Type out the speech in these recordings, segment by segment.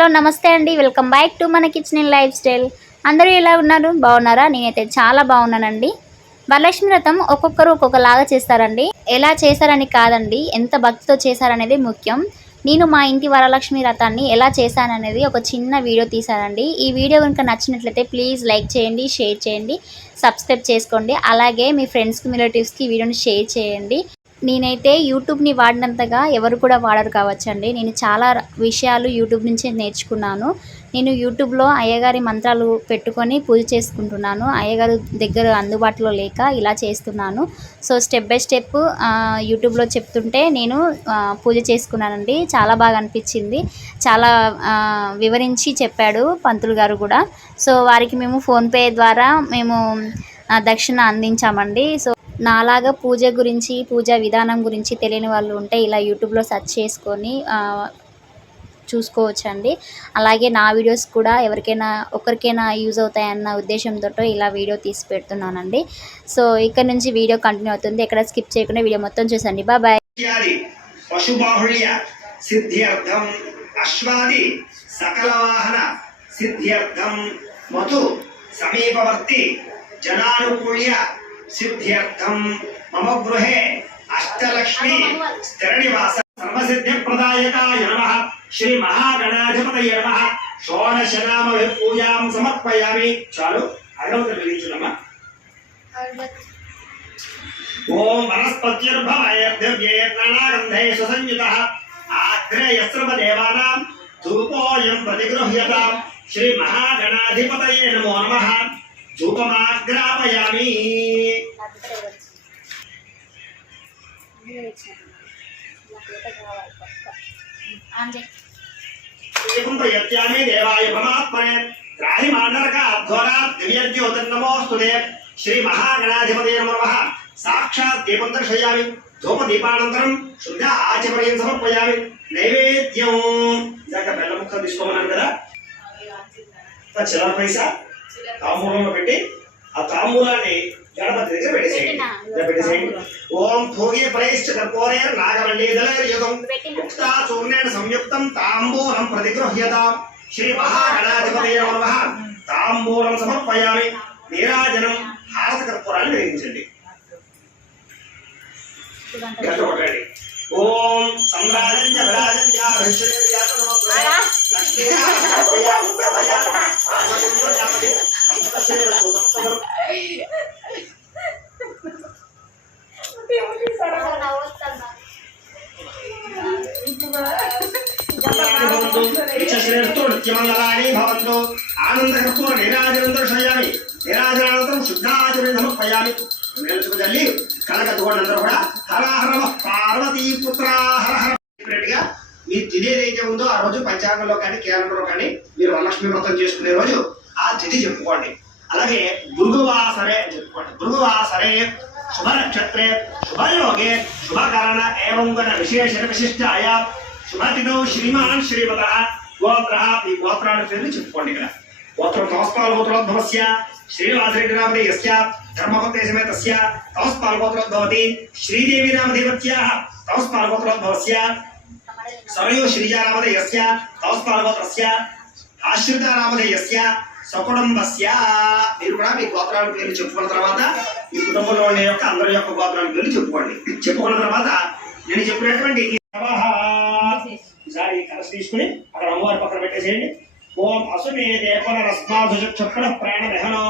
Hello నమస్తే అండి, welcome back to మన కిచెన్ లైఫ్ స్టైల్. అందరూ ఎలా ఉన్నారు? బాగున్నారా? నేనైతే చాలా బాగున్నానండి. వరలక్ష్మి వ్రతం ఒక్కొక్కరు ఒక్కొక్కలాగా చేస్తారండి. ఎలా చేశారని కాదండి, ఎంత భక్తితో చేశారనేది ముఖ్యం. నేను మా ఇంటి వరలక్ష్మి వ్రతాన్ని ఎలా చేశాననేది ఒక చిన్న వీడియో తీశానండి. ఈ వీడియో కనుక నచ్చినట్లయితే ప్లీజ్ లైక్ చేయండి, షేర్ చేయండి, సబ్స్క్రైబ్ చేసుకోండి. అలాగే మీ ఫ్రెండ్స్కి రిలేటివ్స్కి ఈ వీడియోని షేర్ చేయండి. నేనైతే యూట్యూబ్ని వాడినంతగా ఎవరు కూడా వాడరు కావచ్చండి. నేను చాలా విషయాలు యూట్యూబ్ నుంచే నేర్చుకున్నాను. నేను యూట్యూబ్లో అయ్యగారి మంత్రాలు పెట్టుకొని పూజ చేసుకుంటున్నాను. అయ్యగారు దగ్గర అందుబాటులో లేక ఇలా చేస్తున్నాను. సో స్టెప్ బై స్టెప్ యూట్యూబ్లో చెప్తుంటే నేను పూజ చేసుకున్నానండి. చాలా బాగా అనిపించింది. చాలా వివరించి చెప్పాడు పంతులు గారు కూడా. సో వారికి మేము ఫోన్పే ద్వారా మేము దక్షిణ అందించామండి. సో నాలాగా పూజ గురించి, పూజా విధానం గురించి తెలియని వాళ్ళు ఉంటే ఇలా యూట్యూబ్లో సెర్చ్ చేసుకొని చూసుకోవచ్చండి. అలాగే నా వీడియోస్ కూడా ఒకరికైనా యూజ్ అవుతాయన్న ఉద్దేశంతో ఇలా వీడియో తీసి పెడుతున్నానండి. సో ఇక్కడ నుంచి వీడియో కంటిన్యూ అవుతుంది. ఎక్కడ స్కిప్ చేయకుండా వీడియో మొత్తం చూసండి. బాయ్. పశుబాహుళ్య సిద్ధ్యర్థం అశ్వాది సకల వాహన సిద్ధ్యర్థం మధు సమీపవర్తి జనానుకూల్య సిద్ధ్యర్థం మమ గృహే అష్టలక్ష్మి స్థిరనివాస సర్వసిద్ధి ప్రదాయకాయ నమః శ్రీ మహాగణాధిపతయే నమః షోడశనామ పూజాం సమర్పయామి. చాలు అగరవత్తులు వెలిగించుదమ్మా. ఓం వనస్పత్యుర్భవయ దివ్యే ప్రాణాగంధే సుసంయుతః ఆగ్రేయస్రవదేవానాం ధూపోయం ప్రతిగృహ్యతాం శ్రీ మహాగణాధిపతయే నమో నమః. ధూపమాగ్రాపయామి. ప్రయత్యామి దేవాయ పరమాత్మనే త్రాహి మాండరక అధ్వరాత్ దివ్యజ్యోతిర్నమోస్తుతే శ్రీ మహాగణాధిపతయే నమః. సాక్షాత్ దీపం దర్శయామి. ధూప దీపానంతరం శుద్ధ ఆచమనీయం సమర్పయామి. నైవేద్యం ఇందాక బెల్ల ముక్కలు తీసుకోమన్నాను కదా, చిల్లర పైసా తాంబూలంలో పెట్టి ఆ తాంబూలాన్ని గణపతి దగ్గర పెట్టేసేయండి. ఓం భోగే ప్రైశ్చ కర్పూరే నాగవల్లీదలయుగం ముక్తా చూర్ణేన సంయుక్తం తాంబూలం ప్రతిగృహ్యతాం శ్రీ మహాగణాధిపతయే నమః. తాంబూలం సమర్పయామి. నీరాజనం హారత కర్పూరాన్ని వెలిగించండి. ఓం సంరాజంచ విరాజంచ ఆనందకర్పూర నీరాజనం దర్శయామి. నీరాజనానంతరం శుద్ధాచమని సమర్పయామి. తల్లి కనకతోడందరూ కూడా హర హర పార్వతీ పుత్ర హర హర చెప్పినట్టుగా మీ తిథి ఏదైతే ఉందో ఆ రోజు పంచాంగంలో కానీ కేరళలో కానీ మీరు వరలక్ష్మి వ్రతం చేసుకునే రోజు ఆ తిథి చెప్పుకోండి. అలాగే భృగువాసరే చెప్పుకోండి. భృగువాసరే శుభ నక్షత్రే శుభయోగే శుభకరణ ఏవం గణ విశేష విశిష్టాయ శుభతిథౌ శ్రీమాన్ శ్రీమత గోత్ర. ఈ గోత్రాల పేర్లు చెప్పుకోండి. ఇక్కడ గోత్రం తమస్పాల్ గోత్రోద్భవస్య శ్రీనివాసరెడ్డి నామదే యస్య ధర్మపత్ని సమేతస్య తమస్పాల్ గోత్రోద్భవతి శ్రీదేవి నామదేవత్యాః తమస్పాల్ గోత్రోద్భవస్య సరయు శ్రీజా నామదే యస్య తమస్పాల్ గోత్రస్య ఆశ్రిత నామదే యస్య సకుటుంబస్య. మీరు కూడా మీ గోత్రాల పేర్లు చెప్పుకున్న తర్వాత మీ కుటుంబంలో ఉండే యొక్క అందరి యొక్క గోత్రాల పేర్లు చెప్పుకోండి. చెప్పుకున్న తర్వాత నేను చెప్పినటువంటి ఈసారి కలసి తీసుకుని అక్కడ అమ్మవారి పక్కన పెట్టేసేయండి. ఓం అసుమే దేవనరస్మాధుచక్షుః ప్రాణదహనో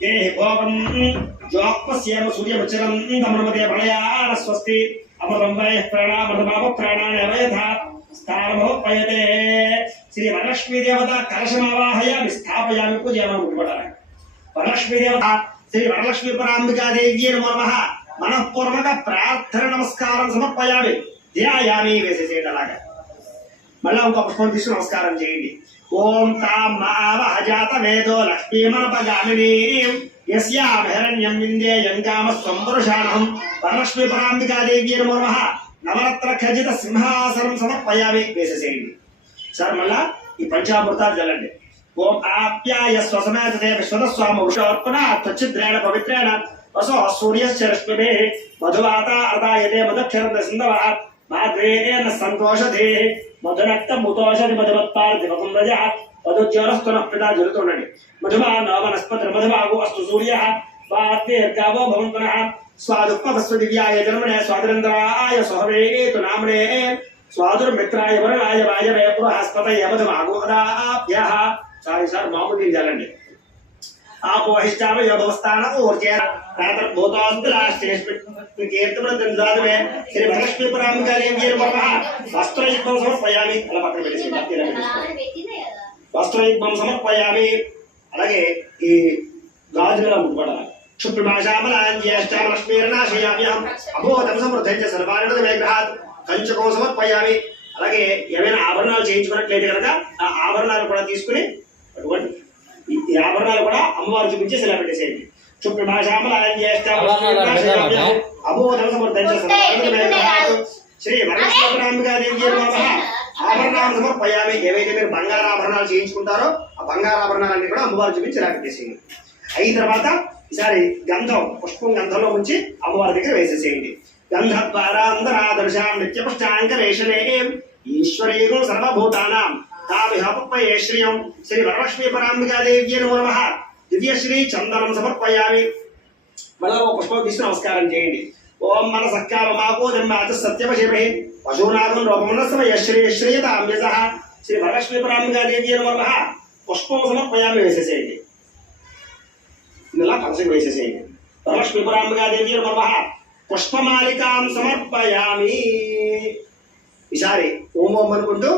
దేహి భోగం జ్వాక్పస్యేమ సూర్యవచనం తమనమతే ప్రళయాన స్వస్తి అమృతం వయః ప్రాణామృతమాప ప్రాణానేవయథ స్థానమోపయతే. శ్రీ వరలక్ష్మీ దేవత కలశమావాహయామి స్థాపయామి పూజయామి. ముట్టుకోవడానికి వరలక్ష్మీ దేవత శ్రీ వరలక్ష్మీ పరాంబికాదేవ్యై నమో నమః. మనఃపూర్వక ప్రార్థన నమస్కారం సమర్పయామి. ధ్యాయామి. వేసేసేయండి. అలాగా మళ్ళా ఇంకో పుష్పం తీసుకుని నమస్కారం చేయండి. ఓం తాం మావహ జాత వేదో లక్ష్మీమనపగామినీం యస్యాం హిరణ్యం విందేయం కామస్వం పురుషాణం వరలక్ష్మీ పరాంబికాదేవ్యై నమో నమః. నవరత్న ఖచ్చిత సింహాసనం సమర్పయామి. వేసేసేయండి. సార్ మళ్ళా ఈ పంచామృతాలు చల్లండి. ఓం ఆప్యాయ స్వసమేతే విశ్వతస్వామ వృషోర్పణ త్వచ్చిద్రేణ పవిత్రేణ వసో సూర్యస్య రశ్మిభిః మధువాత అర్దాయతే మదక్షరం సింధవః माद्रेण संतोषधे मधुनक्त मुतोषधि मधुमत्पार्थिवकं रजः पदोज्ज्वलस्तुनः पिता ज्वलितोण्डि मधुमा न वनस्पति मधुमागो अस्तु सूर्यः वाद्यर्गावो भवन्तुनः स्वादुपवस्व दिव्याय जन्मने स्वादरेन्द्राय सोहवेतु नामने स्वादुर्मित्राय वरुणाय वायवे पुरःस्पतये मधुमागो अदाभ्यः सारी सार मामूली जालंడి आपोहिष्टाव योभवस्थान ऊर्जे रात्र भूतान्तराष्ट्रेष्टि कीर्तनदंदादमे श्री भरलक्ष्मी परामकालीय नमः वस्त्रयुग्मं समर्पयामि అలా పక్కన పెట్టేసి వస్త్రయుగ్మం సమర్పయామి అలాగే ఈ గాజుల ముద్ద क्षुप्रिभाषामलान् ज्येष्ठालक्ष्मीर्नाशयाम्यहम् अभूतं समृद्धं च सर्वानन्दं विग्रहात् కంచకం సమర్పయామి అలాగే ఏమైనా ఆభరణాలు చేయించుకున్నట్లయితే కనుక ఆ ఆభరణాలు కూడా తీసుకుని అటువంటి ఈ ఆభరణాలు కూడా అమ్మవారు చూపించి ఇలా పెట్టేసేయండి క్షుప్రిభాషామలాన్ జ్యేష్ఠాలక్ష్మీర్నాశయామ్యహం అభూతం సమృద్ధం च सर्वानन्दं विग्रहात् శ్రీ వరలక్ష్మీపరాంబికాదేవి నమః ఆభరణాలు సమర్పయామి ఏవైతే మీరు బంగారు ఆభరణాలు చేయించుకుంటారో ఆ బంగారు ఆభరణాలన్నీ కూడా అమ్మవారు చూపించి ఇలా పెట్టేసేయండి అయిన తర్వాత ఈసారి గంధం పుష్పం గంధంలో ఉంచి అమ్మవారి దగ్గర వేసేసేయండి గంధద్వారాంధరాదర్శాం నిత్యపుష్టాంకరేషణే ఈశ్వరీయం సర్వభూతానాం తామిహపప్పయే శ్రియం శ్రీ వరలక్ష్మీ పరాంబికాదేవ్యై నమః దివ్యశ్రీ చందనం సమర్పయామి మళ్ళీ ఒక పుష్పం తీసి నమస్కారం చేయండి ఓం మనసక్కామమాకో జన్మాచ సత్యవశిమే పశూనాథం రూపమనస్మయ శ్రీ శ్రీయతామ్యసః శ్రీ వరలక్ష్మీ పరాంబికాదేవ్యై నమః పుష్పం సమర్పయామి వేసేసేయండి ఇలా కలసి వేసేసేయండి వరలక్ష్మీ పరాంబికాదేవ్యై నమః పుష్పమాలికాం సమర్పయామి ఈసారి ఓం ఓం అనుకుంటూ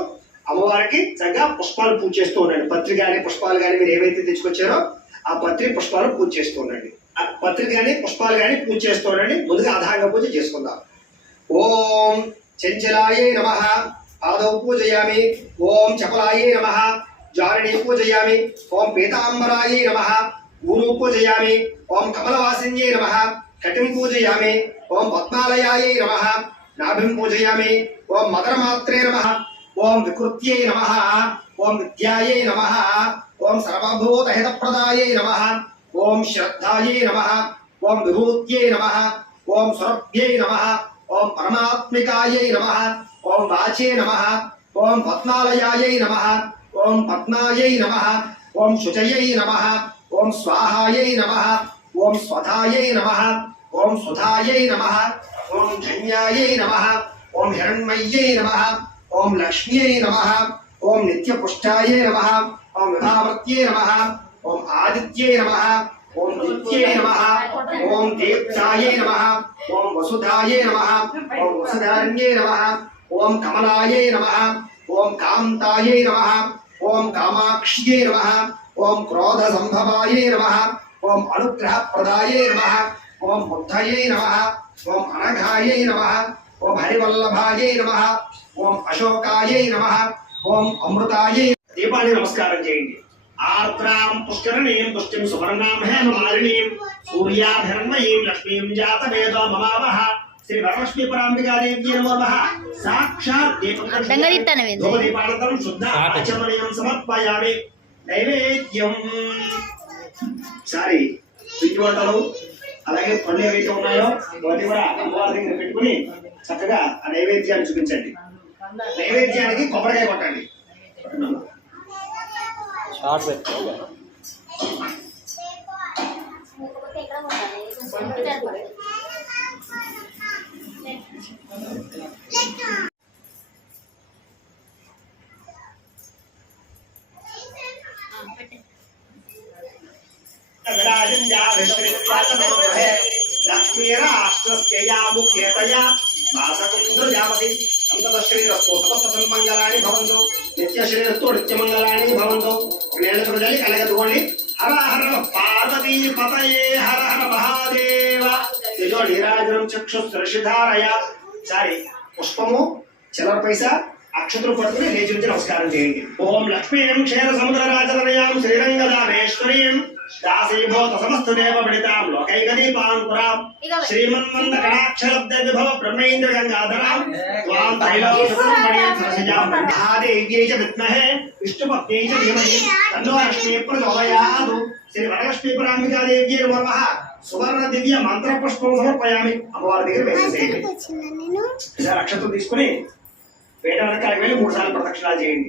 అమ్మవారికి చక్కగా పుష్పాలు పూజ చేస్తూ ఉండండి పత్రి కానీ పుష్పాలు కానీ మీరు ఏవైతే తెచ్చుకొచ్చారో ఆ పత్రి పుష్పాలు పూజ చేస్తూ ఉండండి ఆ పత్రి కానీ పుష్పాలు కానీ పూజ చేస్తూ ఉండండి ముందుగా అధాంగ పూజ చేసుకుందాం ఓం చంచలాయే నమః పాదౌ పూజయామి ఓం చపలాయే నమః జారిణీ పూజయామి ఓం పీతాంబరాయే నమః ఊరు పూజయామి ఓం కమలవాసిన్యే నమః కటిం పూజయామి ఓం పద్మాలయాయే నమః నాభిం పూజయామి ఓం మదరమాత్రే నమః ఓం వికృత్యై నమః ఓం విద్యాయే నమః ఓం సర్వభూతహితప్రదాయే నమః ఓం శ్రద్ధాయే నమః ఓం విభూత్యై నమః ఓం సురభ్యై నమః ఓం పరమాత్మికాయై నమః ఓం వాచే నమః ఓం పద్మాలయాయై నమః ఓం పద్మాయై నమః ఓం శుచయై నమః ఓం స్వాహాయై నమః ఓం స్వధాయై నమః ఓం సుధాయై నమః ఓం ధన్యాయై నమః ఓం హిరణ్మయ్యై నమః ఓం లక్ష్మ్యై నమః ఓం నిత్యపుష్టాయై నమః ఓం విభావర్త్యై నమః ఓం ఆదిత్యై నమః ఓం నిత్యై నమః ఓం దీప్తాయై నమః ఓం వసుధాయై నమః ఓం వసుధారణ్యై నమః ఓం కమలాయై నమః ఓం కాంతాయై నమః ఓం కామాక్ష్యై నమః ఓం క్రోధ సంభవాయై నమః ఓం అనుగ్రహ ప్రదాయై నమః ఓం బుద్ధయై నమః ఓం అనఘాయై నమః ఓం హరివల్లభాయై నమః ఓం అశోకాయై నమః ఓం అమృతాయై దీపాన్ని నమస్కారం చేయండి ఆర్ద్రాం పుష్కరణీం పుష్టిం సువర్ణాం హేమమాలినీం సూర్యాభిర్మయీం లక్ష్మీం జాతవేదో మమావహ శ్రీ వరలక్ష్మీ పరాంబికాదేవ్యై నమః సాక్షాత్ దీపానంతరం శుద్ధ ఆచమనీయం సమర్పయామి నైవేద్యం సారీ పిండి వంటలు అలాగే పళ్ళు ఏవైతే ఉన్నాయో వాటి కూడా అమ్మవారి దగ్గర పెట్టుకుని చక్కగా ఆ నైవేద్యాన్ని చూపించండి నైవేద్యానికి కొబ్బరికాయ కొట్టండి లక్ష్మీరాష్ట్రస్యయా ముఖ్యతయా వాసకుంద్రజామతి సంతతశ్రీరస్తు సమస్తసన్మంగళాని భవంతు నిత్యశ్రీరస్తు నిత్యమంగళాని భవంతు నేలతుడలి కలగదుకోండి హర హర పార్వతీ పతయే హర హర మహాదేవ తేజో నీరాజనం చక్షుశ్రషిధారయ సారి పుష్పము చిల్లర పైసా అక్షతులు పట్టుకుని లేచి నుంచి నమస్కారం చేయండి ఓం లక్ష్మీం క్షీర సముద్ర రాజనయాం శ్రీరంగదామేశ్వరీం దాసీభూత సమస్త దేవ పడితాం లోకైకదీపాంకురాం శ్రీమన్మంద కటాక్షరబ్ద విభవ బ్రహ్మేంద్ర గంగాధరాం త్వాం త్రైలోక్యం పణీం సరసిజాం మహాదేవ్యై చ విద్మహే విష్ణుపత్న్యై చ ధీమహి తన్నో లక్ష్మీ ప్రచోదయాత్ శ్రీ వరలక్ష్మీ పరాంబికాదేవ్యై నమః సువర్ణ దివ్య మంత్ర పుష్పం సమర్పయామి. అమ్మవారి దగ్గర వేసేసేయండి. ఈసారి అక్షతలు తీసుకుని పేట వెనకాలకి వెళ్ళి 3 సార్లు ప్రదక్షిణాలు చేయండి.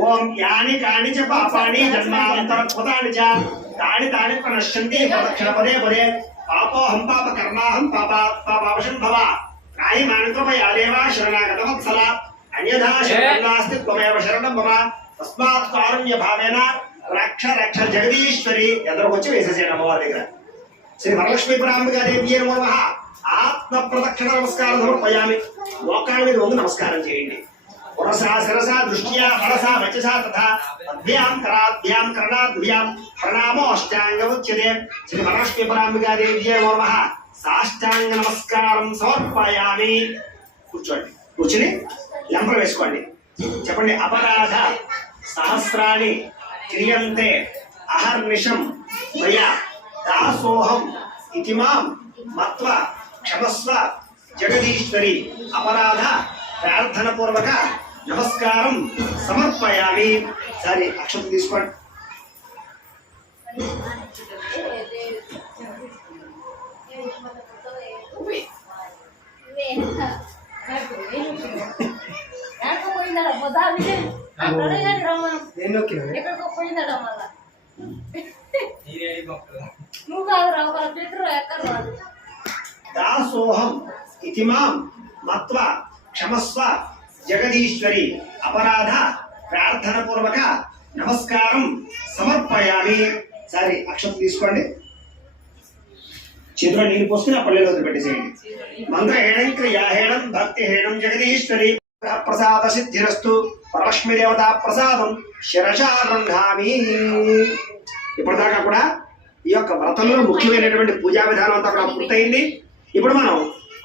ఓం యాని కాని చ పాపాని జన్మాంతర కృతాని చ తాని తాని ప్రణశ్యంతి ప్రదక్షిణ పదే పదే. పాపోహం పాప కర్మాహం పాపాపశం భవ రాయి మానుకృపయా దేవా శరణాగత వత్సల అన్యథా శరణం నాస్తి త్వమేవ శరణం మమ తస్మాత్ కారుణ్య భావేన రక్ష రక్ష జగదీశ్వరి. ఎదురుకు వచ్చి వేసేసేయండి అమ్మవారి దగ్గర. శ్రీ వరలక్ష్మీ పరాంబికా దేవి నమః. ఆత్మ ప్రదక్షిణ నమస్కారం సమర్పయామి. మోకాళ్ళ మీద వంగి నమస్కారం చేయండి. పురసా శిరసా దృష్ట్యా మనసా వచసా తథా అభ్యాం కరాభ్యాం కరణాభ్యాం ప్రణామో అష్టాంగముచ్యతే. శ్రీ వరలక్ష్మీ పరాంబికా దేవి నమః. సాష్టాంగ నమస్కారం సమర్పయామి. కూర్చోండి. కూర్చుని లంపలు వేసుకోండి. చెప్పండి. అపరాధ సహస్రాణి క్రియంతే అహర్నిశం మయా దాసోహం ఇతి మాం మత్వ క్షమస్వ జగదీశ్వరి. అపరాధ ప్రార్థన పూర్వక నమస్కారం సమర్పయామి. సరే అక్షతం తీసుకోండి. దాసోహం ఇతి మాం మత్వ క్షమస్వ జగదీశ్వరి. అపరాధ ప్రార్థన పూర్వక నమస్కారం సమర్పయామి. సరే అక్షతం తీసుకోండి. చేతిలో నీళ్ళు పోసుకుని ఆ పల్లెలో వదిలిపెట్టేసేయండి. మంత్రహేణం క్రియాహేణం భక్తిహేణం జగదీశ్వరి. ప్రసాద సిద్ధిరస్తు. వరలక్ష్మీ దేవతా ప్రసాదం శిరశా గృహామి. ఇప్పటిదాకా కూడా ఈ యొక్క వ్రతంలో ముఖ్యమైనటువంటి పూజా విధానం అంతా కూడా పూర్తయింది. ఇప్పుడు మనం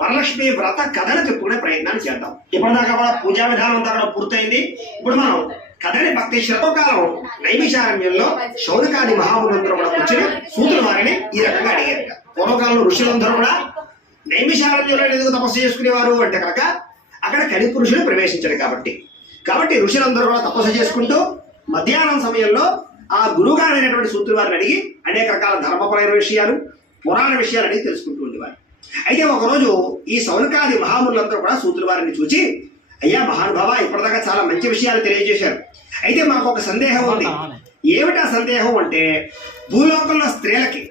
వరలక్ష్మి వ్రత కథను చెప్పుకునే ప్రయత్నాన్ని చేద్దాం. ఇప్పటిదాకా కూడా పూజా విధానం అంతా కూడా పూర్తయింది. ఇప్పుడు మనం కథని భక్తి శతకాలం నైమిషారణ్యంలో శౌనకాది మహాములందరూ కూడా కూర్చొని సూతుల వారిని ఈ రకంగా అడిగారు. పూర్వకాలంలో ఋషులందరూ కూడా నైమిషారణ్యంలో ఎందుకు తపస్సు చేసుకునేవారు అంటే కనుక అక్కడ కలిపి ఋషులు ప్రవేశించారు కాబట్టి ఋషులందరూ కూడా తపస్సు చేసుకుంటూ మధ్యాహ్నం సమయంలో ఆ గురువుగారైనటువంటి సూతుల వారిని అడిగి అనేక రకాల ధర్మపరమైన విషయాలు పురాణ విషయాలు అడిగి తెలుసుకుంటూ ఉండేవారు. అయితే ఒకరోజు ఈ సౌనకాది మహాములందరూ కూడా సూతుల వారిని చూచి, అయ్యా మహానుభావ, ఇప్పటిదాకా చాలా మంచి విషయాలు తెలియజేశారు. అయితే మాకు ఒక సందేహం ఉంది. ఏమిటా సందేహం అంటే, భూలోకంలో స్త్రీలకి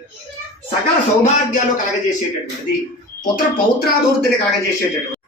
సకల సౌభాగ్యాలు కలగజేసేటటువంటిది, పుత్ర పౌత్రాభివృద్ధిని కలగజేసేటటువంటి